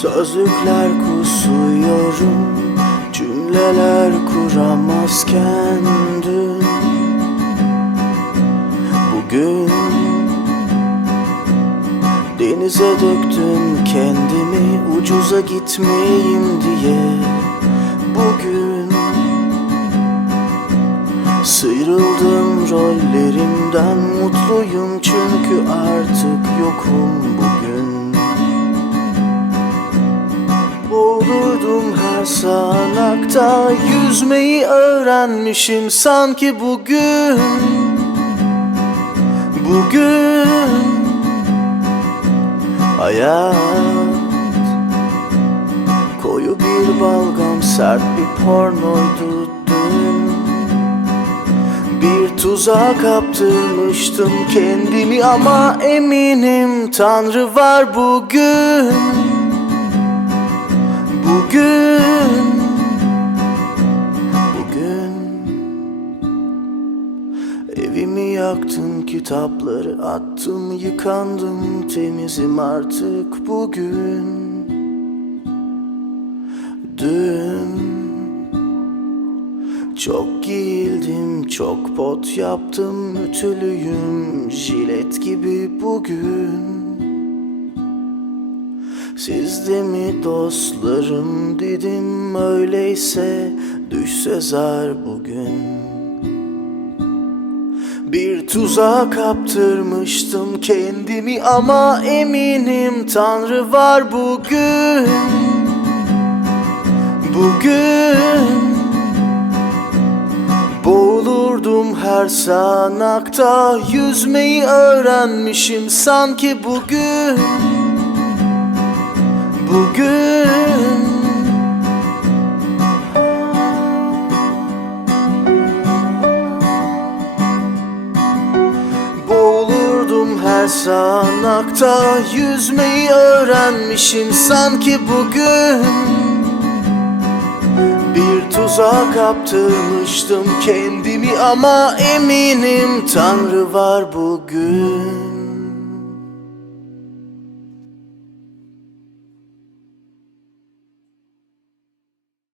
Sözlükler kusuyorum Cümleler kuramazken dün. Bugün Denize döktüm kendimi Ucuza gitmeyeyim diye. Bugün Sıyrıldım rollerimden Mutluyum çünkü artık yokum bugün Sağanakta Yüzmeyi öğrenmişim. Sanki bugün Bugün Hayat Koyu bir balgam sert bir pornoydu dün Bir tuzağa kaptırmıştım kendimi ama eminim Tanrı var bugün Bugün Bugün Evimi yaktım kitapları attım yıkandım temizim artık bugün. Dün çok giyildim, çok pot yaptım Ütülüyüm jilet gibi bugün Siz de mi dostlarım? Dedim Öyleyse düşse zar bugün. Bir tuzağa kaptırmıştım kendimi Ama eminim Tanrı var bugün. Bugün Boğulurdum her sanakta. Yüzmeyi öğrenmişim sanki bugün Bugün. Boğulurdum her sanakta Yüzmeyi öğrenmişim sanki bugün. Bir tuzağa kaptırmıştım kendimi ama eminim Tanrı var bugün